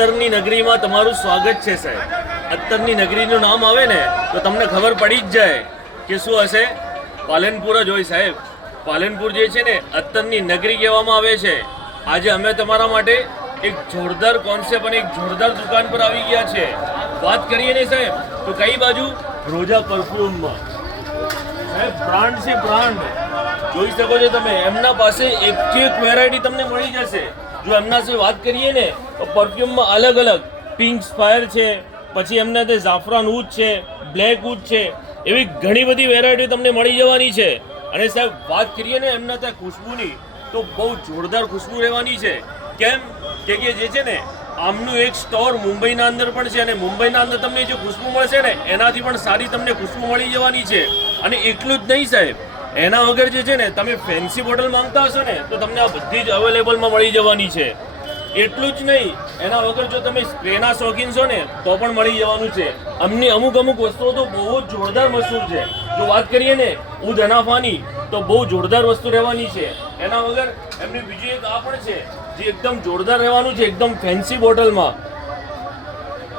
અત્તરની નગરીમાં તમારું સ્વાગત છે સાહેબ. અત્તરની નગરીનું નામ આવે ને તો તમને ખબર પડી જ જાય કે શું હશે. પાલનપુર જ હોય સાહેબ. પાલનપુર જે છે ને અત્તરની નગરી કહેવામાં આવે છે. આજે અમે તમારા માટે એક જોરદાર કોન્સેપ્ટ અને એક જોરદાર દુકાન પર આવી ગયા છે. વાત કરીએ ને સાહેબ તો કઈ બાજુ? રોજા પરફ્યુમમાં સાહેબ. બ્રાન્ડ છે બ્રાન્ડ. જોઈ શકો છો તમે, એમના પાસે એક વેરાયટી તમને મળી જશે. જો એમના से વાત કરીએ ને તો પરફ્યુમમાં અલગ અલગ પિંક ફાયર છે, પછી એમના તે ઝાફરાન ઊદ છે, બ્લેક ઊદ છે, એવી ઘણી બધી વેરાયટી તમને મળી જવાની છે. અને સાહેબ વાત કરીએ ને એમના ત્યાં ખુશ્બુની તો બહુ જોરદાર ખુશ્બુ રહેવાની છે. કેમ કે જે છે ને આમનું એક સ્ટોર મુંબઈના અંદર પણ છે અને મુંબઈના અંદર તમને જે ખુશ્બુ મળશે ને એનાથી પણ સારી તમને ખુશ્બુ મળી જવાની છે. અને એટલું જ નહીં સાહેબ, એના વગર જે છે ને તમે ફેન્સી બોટલ માંગતા હશો ને તો તમને આ બધી જ અવેલેબલમાં મળી જવાની છે. એટલું જ નહીં, એના વગર જો તમે સ્પ્રેના શોખીન છો ને તો પણ મળી જવાનું છે. અમની અમુક વસ્તુઓ તો બહુ જ જોરદાર મશહૂર છે. જો વાત કરીએ ને ઉદ અનાફાની તો બહુ જોરદાર વસ્તુ રહેવાની છે. એના વગર એમની બીજી એક આ પણ છે જે એકદમ જોરદાર રહેવાનું છે, એકદમ ફેન્સી બોટલમાં.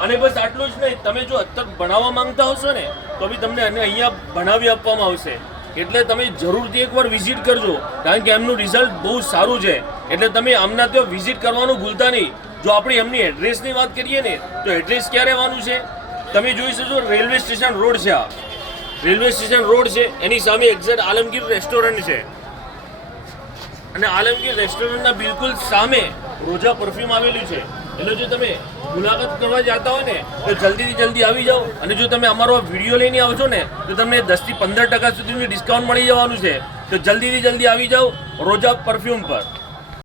અને બસ આટલું જ નહીં, તમે જો અત્તર બનાવવા માંગતા હશો ને તો બી તમને અહીંયા બનાવી આપવામાં આવશે. એટલે તમે જરૂરથી એકવાર વિઝિટ કરજો, કારણ કે એમનું રિઝલ્ટ બહુ સારું છે. એટલે તમે આમના ત્યાં વિઝિટ કરવાનું ભૂલતા નહીં. જો આપણી એમની એડ્રેસની વાત કરીએ ને તો એડ્રેસ ક્યાં રહેવાનું છે તમે જોઈ શકો. રેલવે સ્ટેશન રોડ છે. આ રેલવે સ્ટેશન રોડ છે, એની સામે એક્ઝેક્ટ આલમગીર રેસ્ટોરન્ટ છે. અને આલમગીર રેસ્ટોરન્ટના બિલકુલ સામે રોજા પરફ્યુમ આવેલું છે. એટલે જો તમે મુલાકાત કરવા જતા હોય ને તો જલ્દીથી જલ્દી આવી જાઓ. અને જો તમે અમારો વિડીયો લઈને આવશો ને તો તમને 10 થી 15% સુધીનું ડિસ્કાઉન્ટ મળી જવાનું છે. તો જલ્દીથી જલ્દી આવી જાઓ રોજા પરફ્યુમ પર.